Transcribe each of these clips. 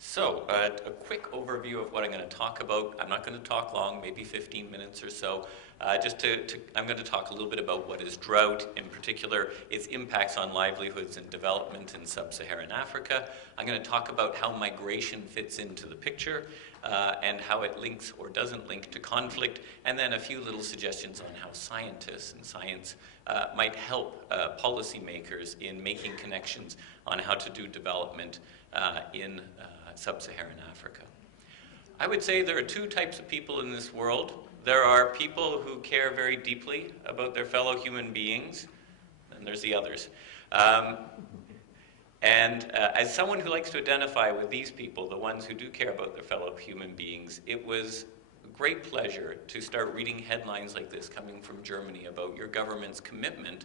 So, a quick overview of what I'm going to talk about. I'm not going to talk long, maybe 15 minutes or so. I'm going to talk a little bit about what is drought, in particular, its impacts on livelihoods and development in Sub-Saharan Africa. I'm going to talk about how migration fits into the picture and how it links or doesn't link to conflict, and then a few little suggestions on how scientists and science might help policymakers in making connections on how to do development in Sub-Saharan Africa. I would say there are two types of people in this world. There are people who care very deeply about their fellow human beings, and there's the others. As someone who likes to identify with these people, the ones who do care about their fellow human beings, it was a great pleasure to start reading headlines like this coming from Germany about your government's commitment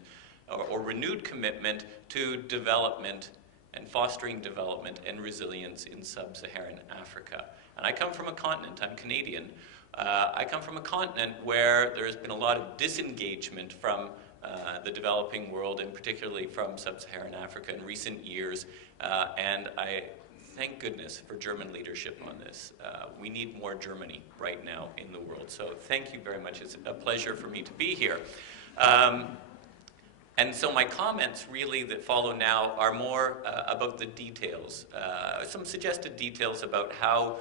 or renewed commitment to development and fostering development and resilience in Sub-Saharan Africa. And I come from a continent, I'm Canadian, I come from a continent where there's been a lot of disengagement from the developing world, and particularly from Sub-Saharan Africa in recent years, and I thank goodness for German leadership on this. We need more Germany right now in the world, so thank you very much. It's a pleasure for me to be here. And so my comments really that follow now are more about the details, some suggested details about how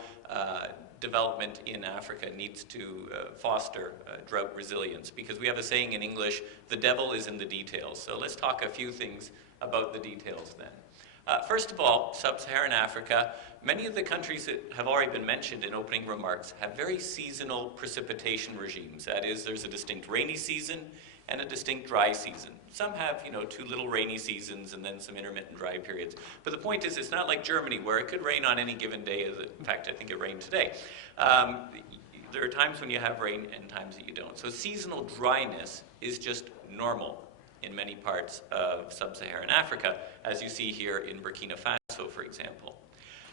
development in Africa needs to foster drought resilience, because we have a saying in English, the devil is in the details. So let's talk a few things about the details then. First of all, Sub-Saharan Africa, many of the countries that have already been mentioned in opening remarks have very seasonal precipitation regimes. That is, there's a distinct rainy season and a distinct dry season. Some have, two little rainy seasons and then some intermittent dry periods. But the point is, it's not like Germany, where it could rain on any given day. In fact, I think it rained today. There are times when you have rain and times that you don't. So seasonal dryness is just normal in many parts of Sub-Saharan Africa, as you see here in Burkina Faso, for example.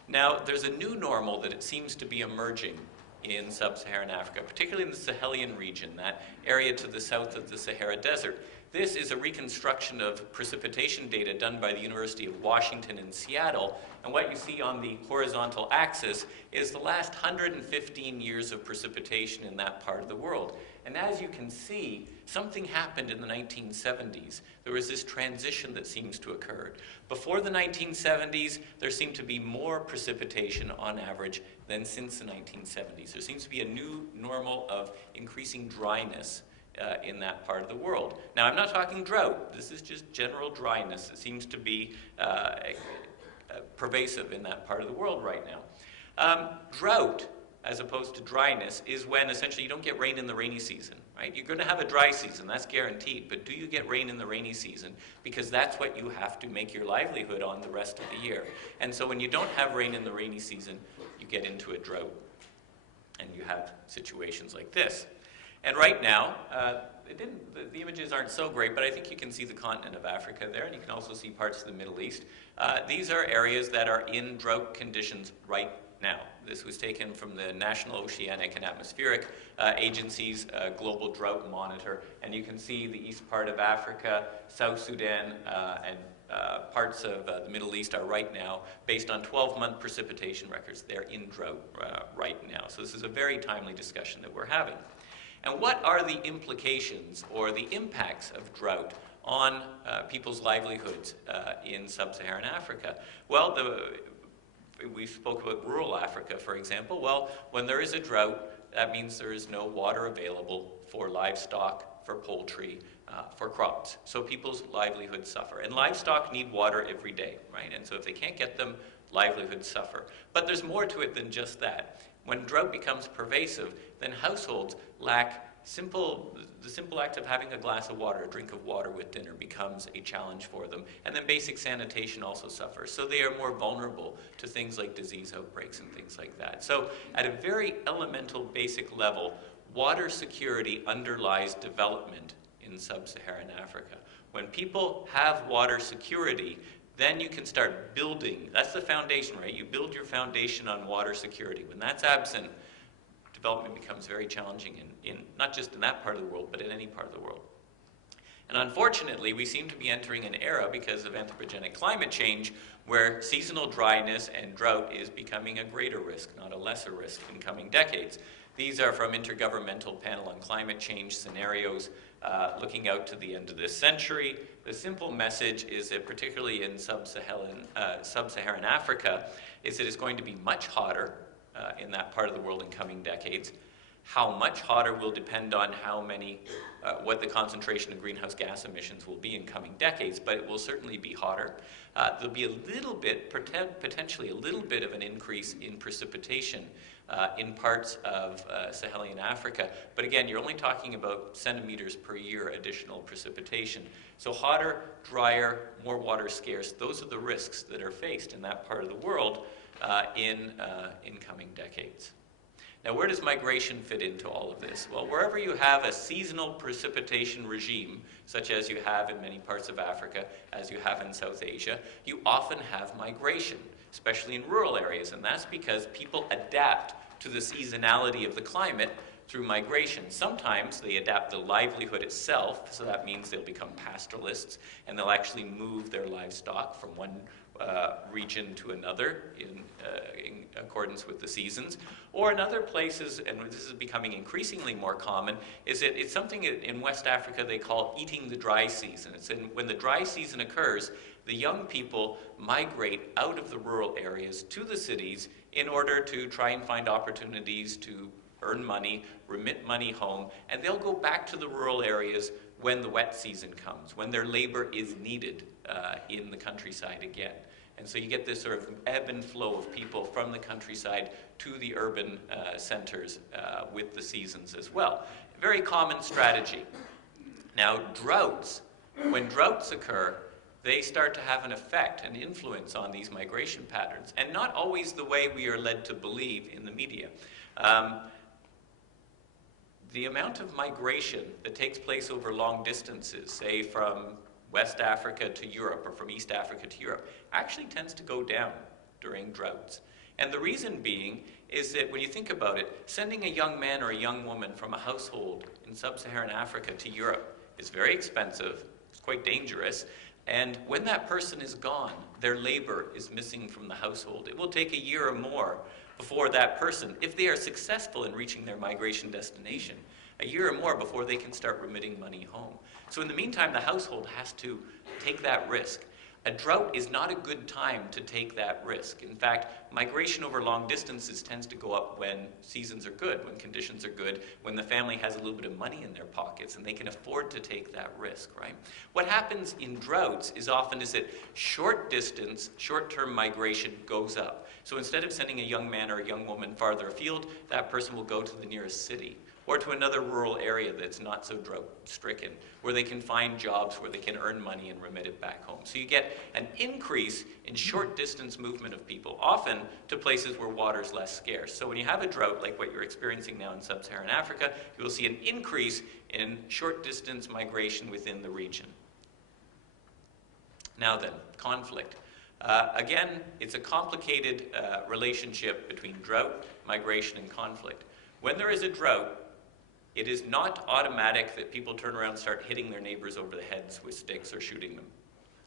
Now, there's a new normal that it seems to be emerging in Sub-Saharan Africa, particularly in the Sahelian region, that area to the south of the Sahara Desert. This is a reconstruction of precipitation data done by the University of Washington in Seattle, and what you see on the horizontal axis is the last 115 years of precipitation in that part of the world. And as you can see, something happened in the 1970s. There was this transition that seems to occur. Before the 1970s, there seemed to be more precipitation on average than since the 1970s. There seems to be a new normal of increasing dryness in that part of the world. Now, I'm not talking drought. This is just general dryness. It seems to be pervasive in that part of the world right now. Drought, as opposed to dryness, is when essentially you don't get rain in the rainy season, right? You're going to have a dry season, that's guaranteed, but do you get rain in the rainy season? Because that's what you have to make your livelihood on the rest of the year. And so when you don't have rain in the rainy season, you get into a drought, and you have situations like this. And right now, the images aren't so great, but I think you can see the continent of Africa there, and you can also see parts of the Middle East. These are areas that are in drought conditions right now. This was taken from the National Oceanic and Atmospheric Agency's Global Drought Monitor, and you can see the east part of Africa, South Sudan, and parts of the Middle East are right now, based on 12-month precipitation records, they're in drought right now. So this is a very timely discussion that we're having. And what are the implications or the impacts of drought on people's livelihoods in Sub-Saharan Africa? Well, we spoke about rural Africa, for example. Well, when there is a drought, that means there is no water available for livestock, for poultry, for crops. So people's livelihoods suffer. And livestock need water every day, right? And so if they can't get them, livelihoods suffer. But there's more to it than just that. When drought becomes pervasive, then households lack the simple act of having a glass of water, a drink of water with dinner, becomes a challenge for them. And then basic sanitation also suffers. So they are more vulnerable to things like disease outbreaks and things like that. So at a very elemental basic level, water security underlies development in Sub-Saharan Africa. When people have water security, then you can start building. That's the foundation, right? You build your foundation on water security. When that's absent, development becomes very challenging in not just in that part of the world, but in any part of the world. And unfortunately, we seem to be entering an era because of anthropogenic climate change where seasonal dryness and drought is becoming a greater risk, not a lesser risk in coming decades. These are from Intergovernmental Panel on Climate Change scenarios looking out to the end of this century. The simple message is that particularly in Sub-Saharan Africa, is that it's going to be much hotter in that part of the world in coming decades. How much hotter will depend on what the concentration of greenhouse gas emissions will be in coming decades, but it will certainly be hotter. There'll be a little bit, potentially a little bit of an increase in precipitation in parts of Sahelian Africa. But again, you're only talking about centimeters per year additional precipitation. So hotter, drier, more water scarce, those are the risks that are faced in that part of the world in coming decades. Now, where does migration fit into all of this? Well, wherever you have a seasonal precipitation regime, such as you have in many parts of Africa, as you have in South Asia, you often have migration, especially in rural areas, and that's because people adapt to the seasonality of the climate through migration. Sometimes they adapt the livelihood itself, so that means they'll become pastoralists, and they'll actually move their livestock from one region to another in accordance with the seasons. Or in other places, and this is becoming increasingly more common, is that it's something in West Africa they call eating the dry season. It's when the dry season occurs, the young people migrate out of the rural areas to the cities in order to try and find opportunities to earn money, remit money home, and they'll go back to the rural areas when the wet season comes, when their labor is needed in the countryside again. And so you get this sort of ebb and flow of people from the countryside to the urban centers with the seasons as well. Very common strategy. Now, droughts, when droughts occur, they start to have an effect, an influence on these migration patterns, and not always the way we are led to believe in the media. The amount of migration that takes place over long distances, say from West Africa to Europe or from East Africa to Europe, actually tends to go down during droughts. And the reason being is that when you think about it, sending a young man or a young woman from a household in Sub-Saharan Africa to Europe is very expensive, it's quite dangerous, and when that person is gone, their labor is missing from the household. It will take a year or more before that person, if they are successful in reaching their migration destination, a year or more before they can start remitting money home. So in the meantime, the household has to take that risk. A drought is not a good time to take that risk. In fact, migration over long distances tends to go up when seasons are good, when conditions are good, when the family has a little bit of money in their pockets and they can afford to take that risk, right? What happens in droughts is that short distance, short-term migration goes up. So instead of sending a young man or a young woman farther afield, that person will go to the nearest city or to another rural area that's not so drought-stricken, where they can find jobs, where they can earn money and remit it back home. So you get an increase in short-distance movement of people, often to places where water's less scarce. So when you have a drought like what you're experiencing now in Sub-Saharan Africa, you will see an increase in short-distance migration within the region. Now then, conflict. Again, it's a complicated relationship between drought, migration, and conflict. When there is a drought, it is not automatic that people turn around and start hitting their neighbors over the heads with sticks or shooting them.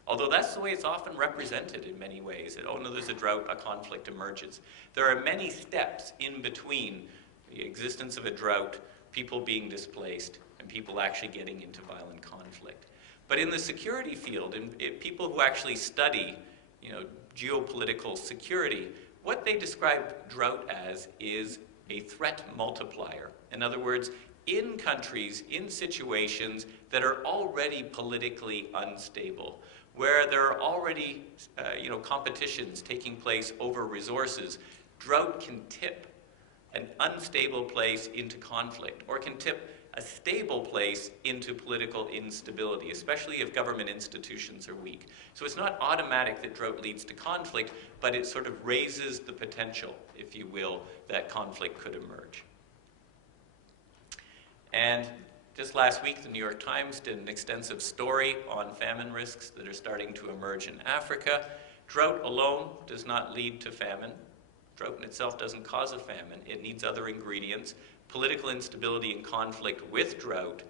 Although that's the way it's often represented in many ways, that, oh no, there's a drought, a conflict emerges. There are many steps in between the existence of a drought, people being displaced, and people actually getting into violent conflict. But in the security field, people who actually study, geopolitical security, what they describe drought as is a threat multiplier. In other words, in countries, in situations that are already politically unstable, where there are already competitions taking place over resources, drought can tip an unstable place into conflict, or can tip a stable place into political instability, especially if government institutions are weak. So it's not automatic that drought leads to conflict, but it sort of raises the potential, if you will, that conflict could emerge. And just last week, the New York Times did an extensive story on famine risks that are starting to emerge in Africa. Drought alone does not lead to famine. Drought in itself doesn't cause a famine. It needs other ingredients. Political instability and conflict with drought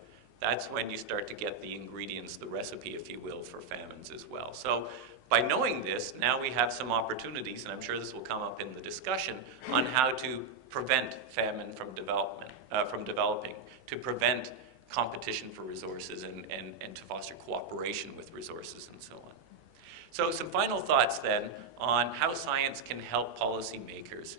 that's when you start to get the ingredients, the recipe, if you will, for famines as well. So by knowing this, now we have some opportunities, and I'm sure this will come up in the discussion, on how to prevent famine from developing, to prevent competition for resources and to foster cooperation with resources and so on. So some final thoughts then on how science can help policymakers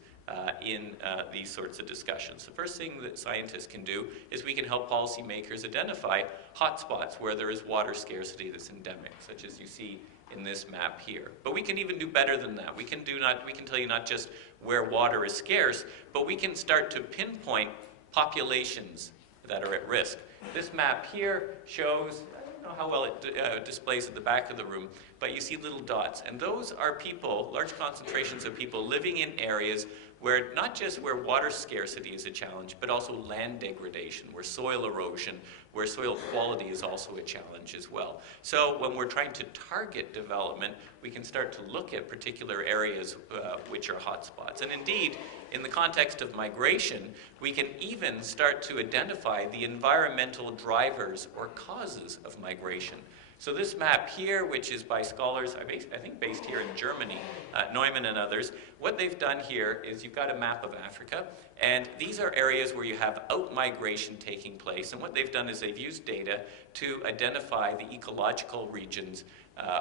in these sorts of discussions. The first thing that scientists can do is we can help policymakers identify hotspots where there is water scarcity that's endemic, such as you see in this map here. But we can even do better than that. We can tell you not just where water is scarce, but we can start to pinpoint populations that are at risk. This map here shows, I don't know how well it displays at the back of the room, but you see little dots. And those are people, large concentrations of people living in areas where not just where water scarcity is a challenge, but also land degradation, where soil erosion, where soil quality is also a challenge as well. So when we're trying to target development, we can start to look at particular areas which are hotspots. And indeed, in the context of migration, we can even start to identify the environmental drivers or causes of migration. So this map here, which is by scholars, I think based here in Germany, Neumann and others, what they've done here is you've got a map of Africa, and these are areas where you have out-migration taking place, and what they've done is they've used data to identify the ecological regions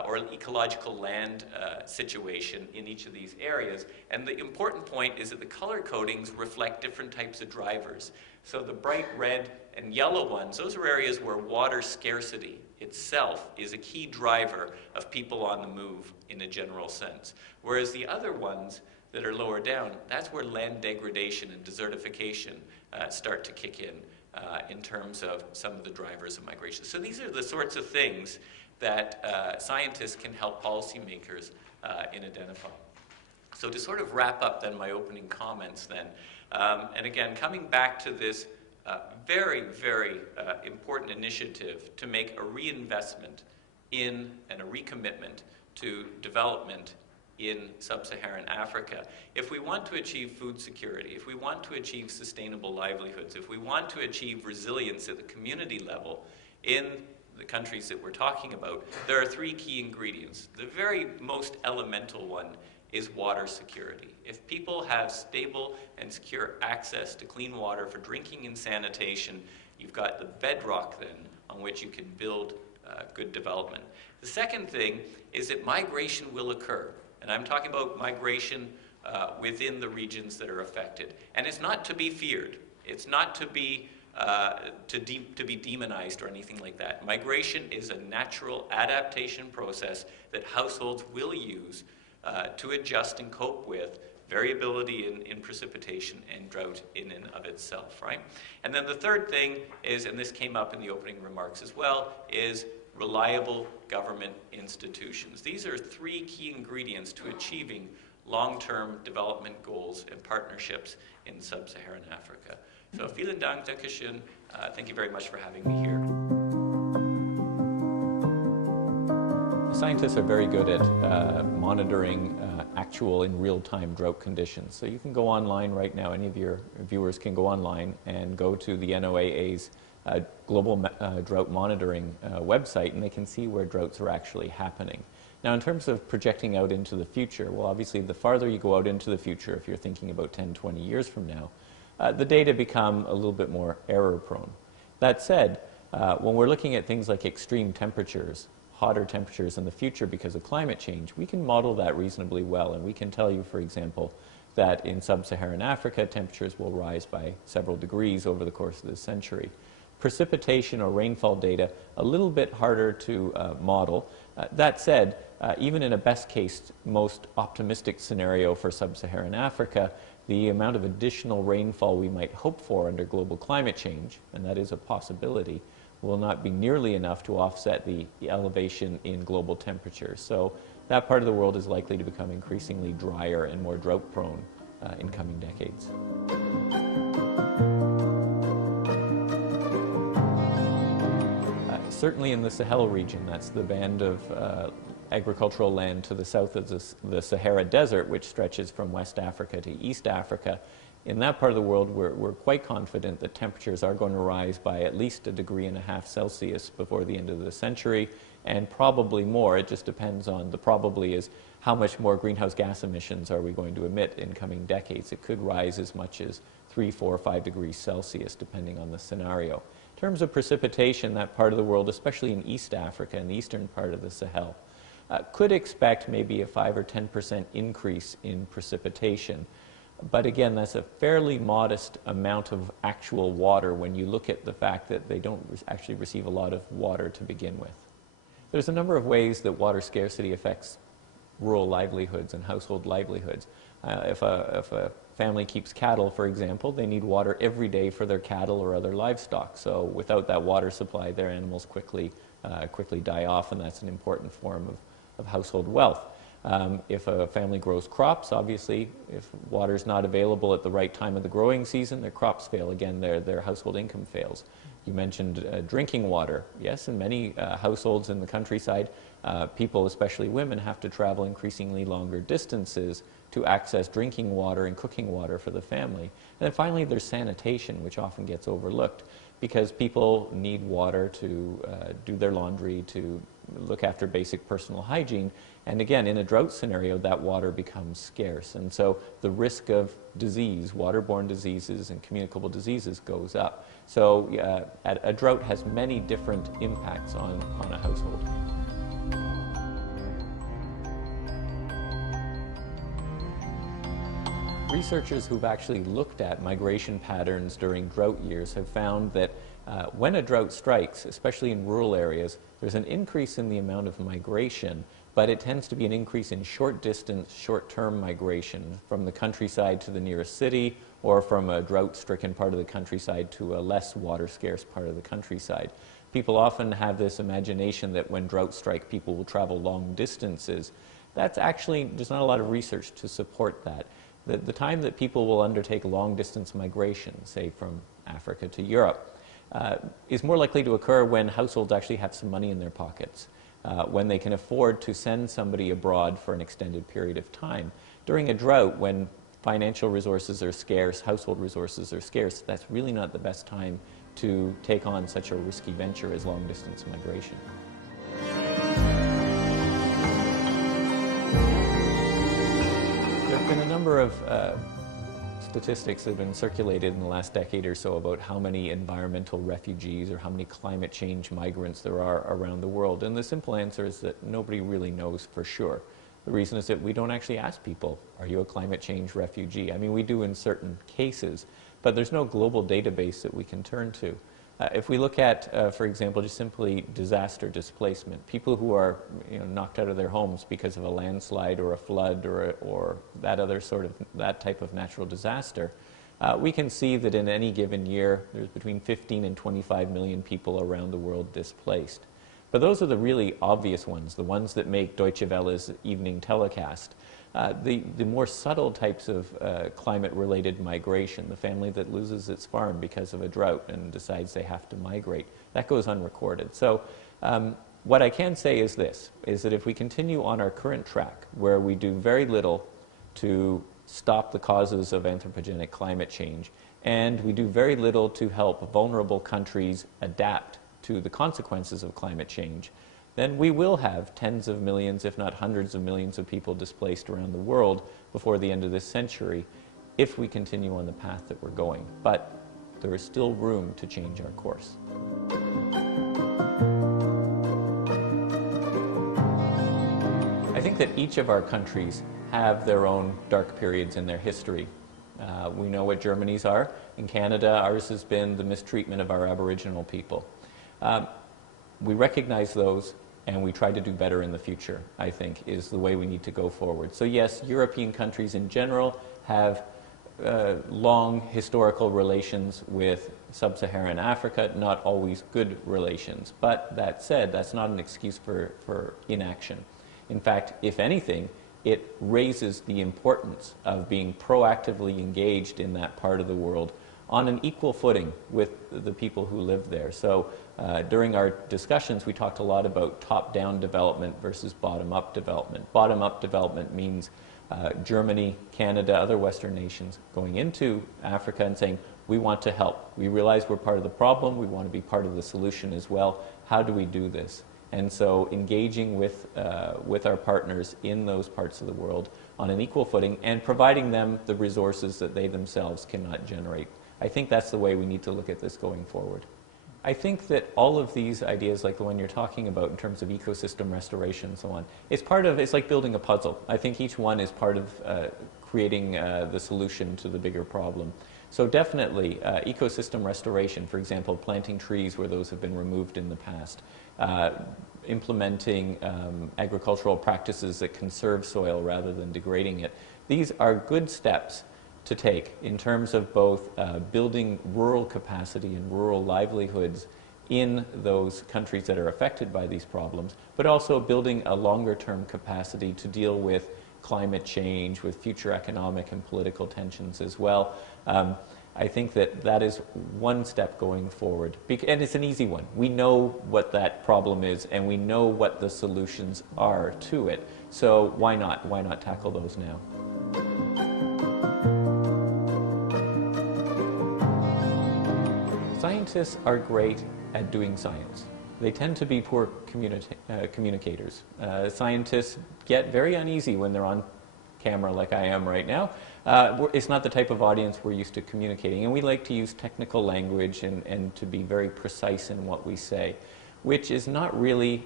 or ecological land situation in each of these areas. And the important point is that the color codings reflect different types of drivers. So the bright red and yellow ones, those are areas where water scarcity itself is a key driver of people on the move in a general sense. Whereas the other ones that are lower down, that's where land degradation and desertification start to kick in terms of some of the drivers of migration. So these are the sorts of things that scientists can help policymakers in identifying. So to sort of wrap up then my opening comments then, and again, coming back to this very, very important initiative to make a reinvestment in and a recommitment to development in Sub-Saharan Africa. If we want to achieve food security, if we want to achieve sustainable livelihoods, if we want to achieve resilience at the community level in the countries that we're talking about, there are three key ingredients. The very most elemental one is water security. If people have stable and secure access to clean water for drinking and sanitation, you've got the bedrock then on which you can build good development. The second thing is that migration will occur. And I'm talking about migration within the regions that are affected. And it's not to be feared. It's not to be demonized or anything like that. Migration is a natural adaptation process that households will use to adjust and cope with variability in precipitation and drought in and of itself, right? And then the third thing is, and this came up in the opening remarks as well, is reliable government institutions. These are three key ingredients to achieving long-term development goals and partnerships in Sub-Saharan Africa. So vielen Dank, Dankeschön. Thank you very much for having me here. Scientists are very good at monitoring actual in real-time drought conditions. So you can go online right now, any of your viewers can go online and go to the NOAA's global drought monitoring website, and they can see where droughts are actually happening. Now in terms of projecting out into the future, well obviously the farther you go out into the future, if you're thinking about 10, 20 years from now, the data become a little bit more error prone. That said, when we're looking at things like extreme temperatures, hotter temperatures in the future because of climate change, we can model that reasonably well, and we can tell you, for example, that in Sub-Saharan Africa temperatures will rise by several degrees over the course of this century. Precipitation or rainfall data, a little bit harder to model. That said, even in a best case, most optimistic scenario for Sub-Saharan Africa, the amount of additional rainfall we might hope for under global climate change, and that is a possibility, will not be nearly enough to offset the elevation in global temperatures. So that part of the world is likely to become increasingly drier and more drought prone in coming decades. Certainly in the Sahel region, that's the band of agricultural land to the south of the Sahara Desert, which stretches from West Africa to East Africa. In that part of the world, we're quite confident that temperatures are going to rise by at least 1.5 degrees Celsius before the end of the century, and probably more. It just depends on, the probably is how much more greenhouse gas emissions are we going to emit in coming decades. It could rise as much as 3, 4, 5 degrees Celsius, depending on the scenario. In terms of precipitation, that part of the world, especially in East Africa, in the eastern part of the Sahel, could expect maybe a 5 or 10% increase in precipitation. But again, that's a fairly modest amount of actual water when you look at the fact that they don't actually receive a lot of water to begin with. There's a number of ways that water scarcity affects rural livelihoods and household livelihoods. If a family keeps cattle, for example, they need water every day for their cattle or other livestock. So without that water supply, their animals quickly die off, and that's an important form of household wealth. If a family grows crops, obviously, if water is not available at the right time of the growing season, their crops fail. Again, their household income fails. You mentioned drinking water. Yes, in many households in the countryside, people, especially women, have to travel increasingly longer distances to access drinking water and cooking water for the family. And then finally, there's sanitation, which often gets overlooked because people need water to do their laundry, to look after basic personal hygiene. And again, in a drought scenario, that water becomes scarce. And so the risk of disease, waterborne diseases and communicable diseases, goes up. So a drought has many different impacts on a household. Researchers who've actually looked at migration patterns during drought years have found that when a drought strikes, especially in rural areas, there's an increase in the amount of migration, but it tends to be an increase in short-distance, short-term migration from the countryside to the nearest city, or from a drought-stricken part of the countryside to a less water-scarce part of the countryside. People often have this imagination that when droughts strike, people will travel long distances. That's actually, there's not a lot of research to support that. The time that people will undertake long-distance migration, say from Africa to Europe, is more likely to occur when households actually have some money in their pockets, when they can afford to send somebody abroad for an extended period of time. During a drought, when financial resources are scarce, household resources are scarce, that's really not the best time to take on such a risky venture as long-distance migration. There have been a number of statistics that have been circulated in the last decade or so about how many environmental refugees or how many climate change migrants there are around the world. And the simple answer is that nobody really knows for sure. The reason is that we don't actually ask people, are you a climate change refugee? I mean, we do in certain cases, but there's no global database that we can turn to. If we look at, for example, just simply disaster displacement, people who are knocked out of their homes because of a landslide or a flood or that type of natural disaster, we can see that in any given year there's between 15 and 25 million people around the world displaced. But those are the really obvious ones, the ones that make Deutsche Welle's evening telecast. The more subtle types of climate-related migration, the family that loses its farm because of a drought and decides they have to migrate, that goes unrecorded. So what I can say is this, is that if we continue on our current track, where we do very little to stop the causes of anthropogenic climate change, and we do very little to help vulnerable countries adapt to the consequences of climate change, then we will have tens of millions, if not hundreds of millions of people displaced around the world before the end of this century, if we continue on the path that we're going. But there is still room to change our course. I think that each of our countries have their own dark periods in their history. We know what Germany's are. In Canada, ours has been the mistreatment of our Aboriginal people. We recognize those, and we try to do better in the future, I think, is the way we need to go forward. So yes, European countries in general have long historical relations with Sub-Saharan Africa, not always good relations. But that said, that's not an excuse for inaction. In fact, if anything, it raises the importance of being proactively engaged in that part of the world on an equal footing with the people who live there. So during our discussions, we talked a lot about top-down development versus bottom-up development. Bottom-up development means Germany, Canada, other Western nations going into Africa and saying, we want to help. We realize we're part of the problem. We want to be part of the solution as well. How do we do this? And so engaging with our partners in those parts of the world on an equal footing and providing them the resources that they themselves cannot generate. I think that's the way we need to look at this going forward. I think that all of these ideas, like the one you're talking about in terms of ecosystem restoration and so on, it's like building a puzzle. I think each one is part of creating the solution to the bigger problem. So definitely ecosystem restoration, for example, planting trees where those have been removed in the past, implementing agricultural practices that conserve soil rather than degrading it. These are good steps to take in terms of both building rural capacity and rural livelihoods in those countries that are affected by these problems, but also building a longer-term capacity to deal with climate change, with future economic and political tensions as well. I think that is one step going forward. And it's an easy one. We know what that problem is, and we know what the solutions are to it. So why not? Why not tackle those now? Scientists are great at doing science. They tend to be poor communicators. Scientists get very uneasy when they're on camera like I am right now. It's not the type of audience we're used to communicating, and we like to use technical language and to be very precise in what we say, which is not really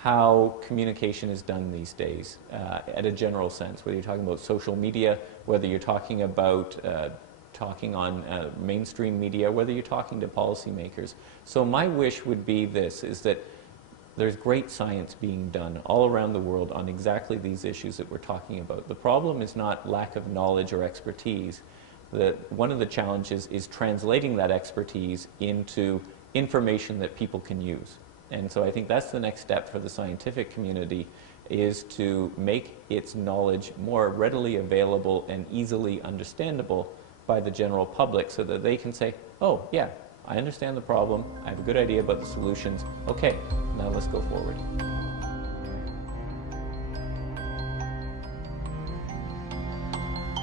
how communication is done these days at a general sense, whether you're talking about social media, whether you're talking about talking on mainstream media, whether you're talking to policymakers. So my wish would be this, is that there's great science being done all around the world on exactly these issues that we're talking about. The problem is not lack of knowledge or expertise. One of the challenges is translating that expertise into information that people can use. And so I think that's the next step for the scientific community, is to make its knowledge more readily available and easily understandable by the general public, so that they can say, oh yeah, I understand the problem, I have a good idea about the solutions, okay, now let's go forward.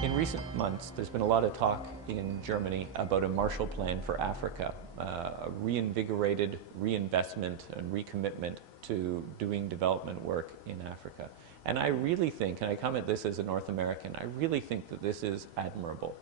In recent months, there's been a lot of talk in Germany about a Marshall Plan for Africa, a reinvigorated reinvestment and recommitment to doing development work in Africa. And I really think, and I come at this as a North American, I really think that this is admirable.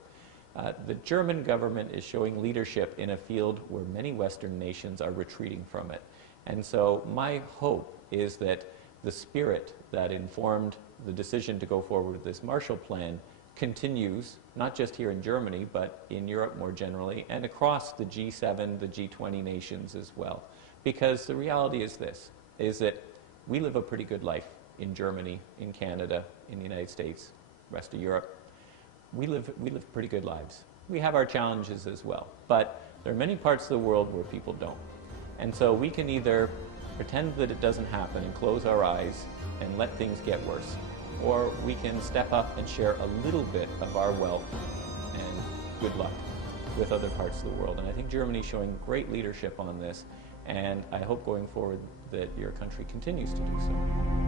The German government is showing leadership in a field where many Western nations are retreating from it. And so my hope is that the spirit that informed the decision to go forward with this Marshall Plan continues, not just here in Germany, but in Europe more generally, and across the G7, the G20 nations as well. Because the reality is this, is that we live a pretty good life in Germany, in Canada, in the United States, rest of Europe. We live pretty good lives. We have our challenges as well, but there are many parts of the world where people don't. And so we can either pretend that it doesn't happen and close our eyes and let things get worse, or we can step up and share a little bit of our wealth and good luck with other parts of the world. And I think Germany's showing great leadership on this, and I hope going forward that your country continues to do so.